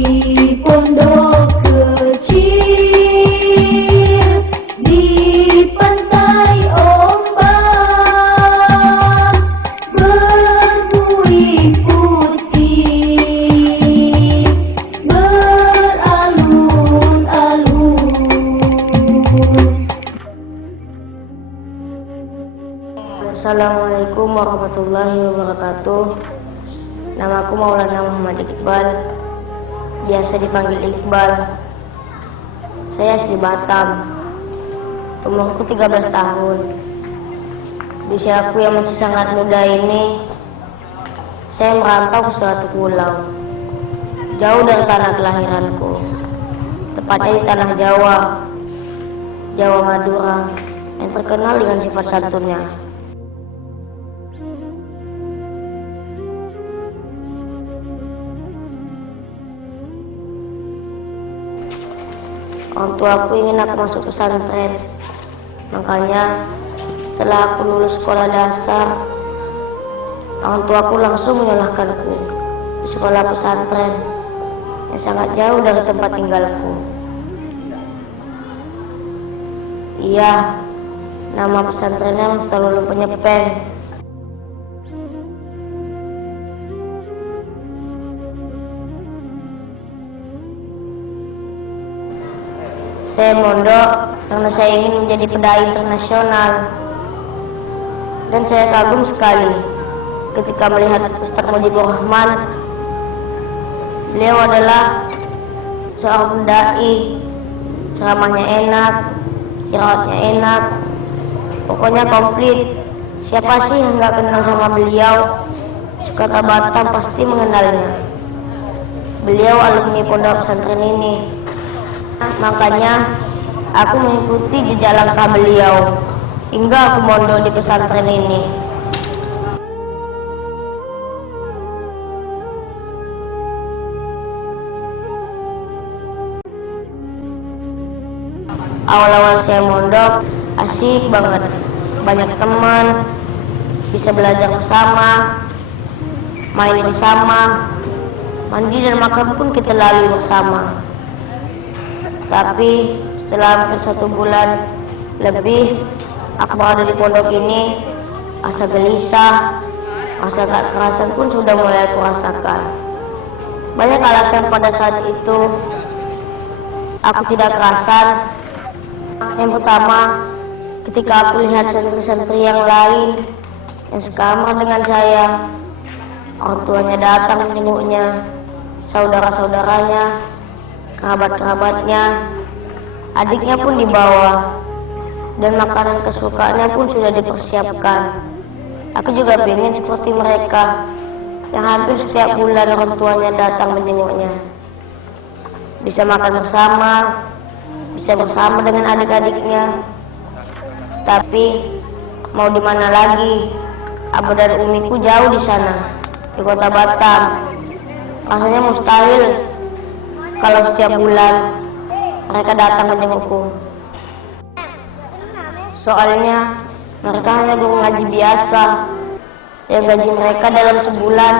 Di pondok kecil di pantai ombak berbuih putih beralun-alun. Assalamualaikum warahmatullahi wabarakatuh. Namaku Maulana Muhammad Iqbal, biasa dipanggil Iqbal. Saya asli Batam. Umurku 13 tahun. Di usiaku yang masih sangat muda ini, saya merantau ke suatu pulau, jauh dari tanah kelahiranku, tepatnya di tanah Jawa, Jawa Madura, yang terkenal dengan sifat santunnya. Orang tuaku ingin aku masuk pesantren. Makanya setelah aku lulus sekolah dasar, orang tuaku langsung menyalahkanku di sekolah pesantren yang sangat jauh dari tempat tinggalku. Iya, nama pesantrennya Muftalul Penyepen. Saya mondok karena saya ingin menjadi pendai internasional, dan saya kagum sekali ketika melihat Ustaz Mujibur Rahman. Beliau adalah seorang pendai, ceramahnya enak, qiraatnya enak, pokoknya komplit. Siapa sih yang nggak kenal sama beliau? Sekota Batam pasti mengenalnya. Beliau alumni pondok pesantren ini. Makanya aku mengikuti jejak langkah beliau hingga aku mondok di pesantren ini. Awal-awal saya mondok asik banget, banyak teman, bisa belajar bersama, main bersama, mandi dan makan pun kita lalui bersama. Tapi setelah hampir 1 bulan lebih aku berada di pondok ini, rasa gelisah, rasa tak kerasan pun sudah mulai aku rasakan. Banyak alasan pada saat itu aku tidak kerasan. Yang pertama, ketika aku lihat santri-santri yang lain yang sekamar dengan saya, orang tuanya datang menjenguknya, saudara-saudaranya, kerabat-kerabatnya, adiknya pun dibawa, dan makanan kesukaannya pun sudah dipersiapkan. Aku juga pengen seperti mereka yang hampir setiap bulan orang tuanya datang menjenguknya, bisa makan bersama, bisa bersama dengan adik-adiknya. Tapi mau di mana lagi, Abu dan Umiku jauh di sana, di kota Batam. Rasanya mustahil kalau setiap bulan mereka datang menjengukku. Soalnya mereka hanya guru ngaji biasa, yang gaji mereka dalam sebulan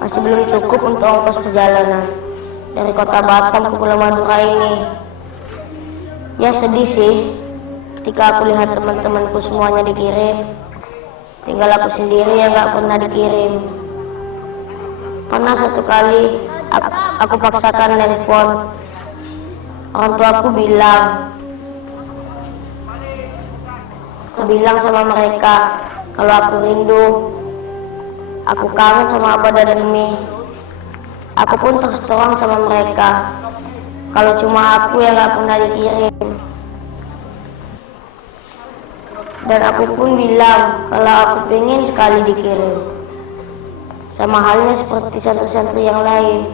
masih belum cukup untuk ongkos perjalanan dari kota Batam ke Pulau Madura ini. Ya sedih sih ketika aku lihat teman-temanku semuanya dikirim, tinggal aku sendiri yang gak pernah dikirim. Pernah satu kali aku paksakan nelpon. Orang tuaku bilang sama mereka kalau aku rindu, aku kangen sama Abah dan Umi. Aku pun terus terang sama mereka kalau cuma aku yang gak pernah dikirim. Dan aku pun bilang kalau aku pengen sekali dikirim, sama halnya seperti santri-santri yang lain.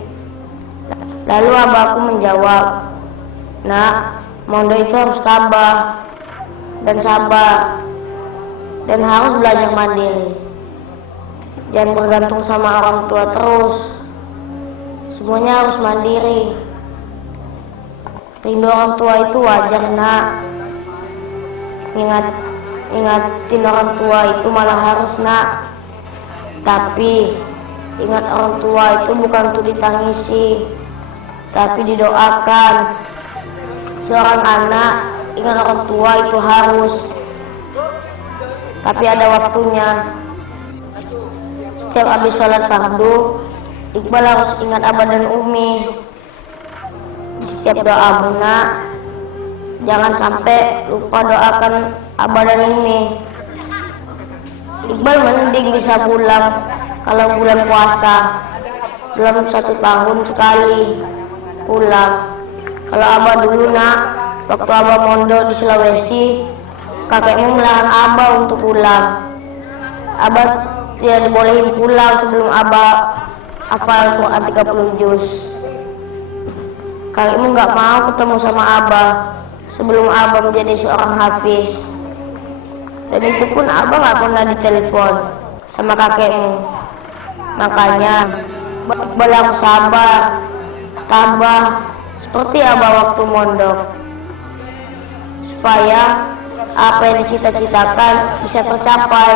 Lalu abahku menjawab, "Nak, mondok itu harus tabah dan sabar, dan harus belajar mandiri. Jangan bergantung sama orang tua terus. Semuanya harus mandiri. Rindu orang tua itu wajar, Nak. Ingatin orang tua itu malah harus, Nak. Tapi ingat orang tua itu bukan untuk ditangisi, tapi didoakan. Seorang anak ingat orang tua itu harus, tapi ada waktunya. Setiap habis sholat fardu, Iqbal harus ingat Abah dan Umi. Di setiap doa Buna, jangan sampai lupa doakan Abah dan Umi. Iqbal mending bisa pulang kalau bulan puasa, dalam 1 tahun sekali pulang. Kalau Abah dulu nak, waktu Abah mondok di Sulawesi, kakekmu melarang Abah untuk pulang. Abah tidak dibolehin pulang sebelum Abah hafal Quran 30 juz. Kakekmu nggak mau ketemu sama Abah sebelum Abah menjadi seorang hafiz. Dan itu pun Abah nggak pernah ditelepon sama kakekmu. Makanya berlaku sabar, tabah seperti Abah waktu mondok, supaya apa yang dicita-citakan bisa tercapai.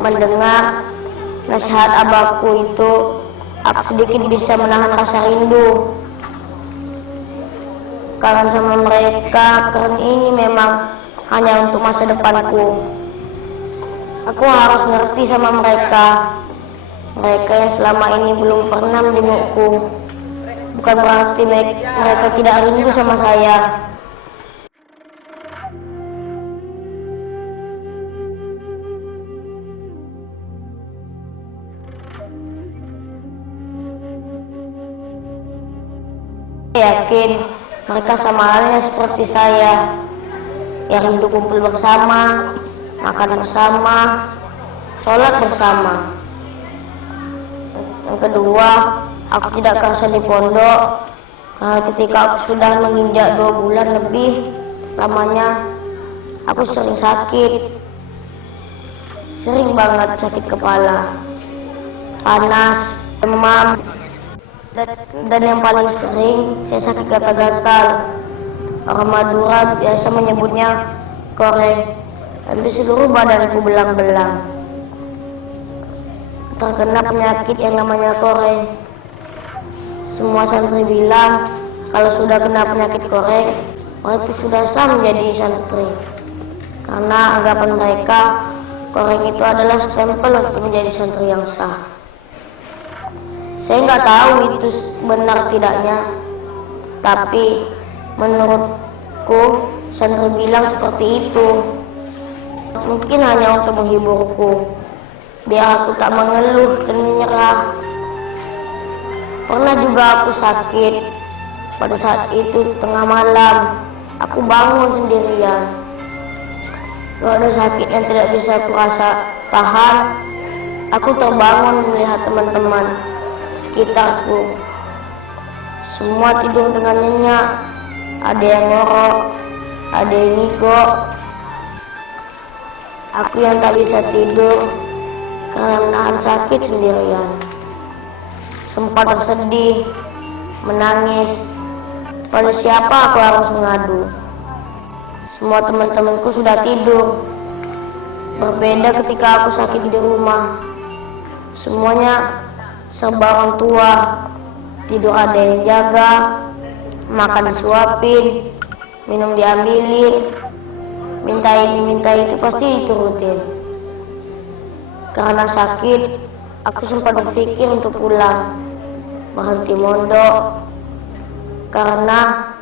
Mendengar nasihat Abahku itu, aku sedikit bisa menahan rasa rindu. Kangen sama mereka, karena ini memang hanya untuk masa depanku. Aku harus ngerti sama mereka. Mereka yang selama ini belum pernah menjengukku. Bukan berarti mereka tidak rindu sama saya. Saya yakin mereka sama halnya seperti saya, yang rindu kumpul bersama, makan bersama, sholat bersama. Yang kedua, aku tidak kerasa di pondok, karena ketika aku sudah menginjak 2 bulan lebih lamanya, aku sering sakit, sering banget sakit kepala, panas, demam, dan yang paling sering saya sakit gatal-gatal. Orang Madura biasa menyebutnya koreng, dan di seluruh badanku belang-belang. Terkena penyakit yang namanya koreng. Semua santri bilang kalau sudah kena penyakit koreng, berarti sudah sah menjadi santri. Karena anggapan mereka koreng itu adalah stempel untuk menjadi santri yang sah. Saya nggak tahu itu benar tidaknya, tapi menurutku santri bilang seperti itu. Mungkin hanya untuk menghiburku, biar aku tak mengeluh dan menyerah. Pernah juga aku sakit. Pada saat itu tengah malam, aku bangun sendirian. Gak ada sakit yang tidak bisa aku rasa tahan. Aku terbangun melihat teman-teman sekitarku. Semua tidur dengan nyenyak. Ada yang ngorok, ada yang ngigok. Aku yang tak bisa tidur karena menahan sakit sendirian. Sempat bersedih, menangis. Pada siapa aku harus mengadu? Semua teman-temanku sudah tidur. Berbeda ketika aku sakit di rumah. Semuanya serba orang tua. Tidur ada yang jaga, makan disuapin, minum diambilin, minta ini minta itu pasti diturutin. Karena sakit, aku sempat berpikir untuk pulang, berhenti mondok, karena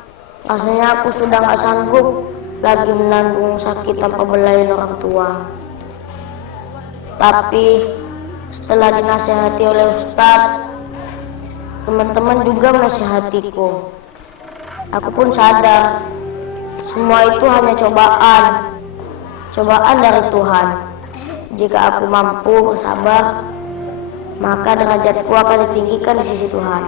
rasanya aku sudah gak sanggup lagi menanggung sakit tanpa belayan orang tua. Tapi setelah dinasihati oleh Ustadz, teman-teman juga menasihatiku. Aku pun sadar, semua itu hanya cobaan dari Tuhan. Jika aku mampu bersabar, maka derajatku akan ditinggikan di sisi Tuhan.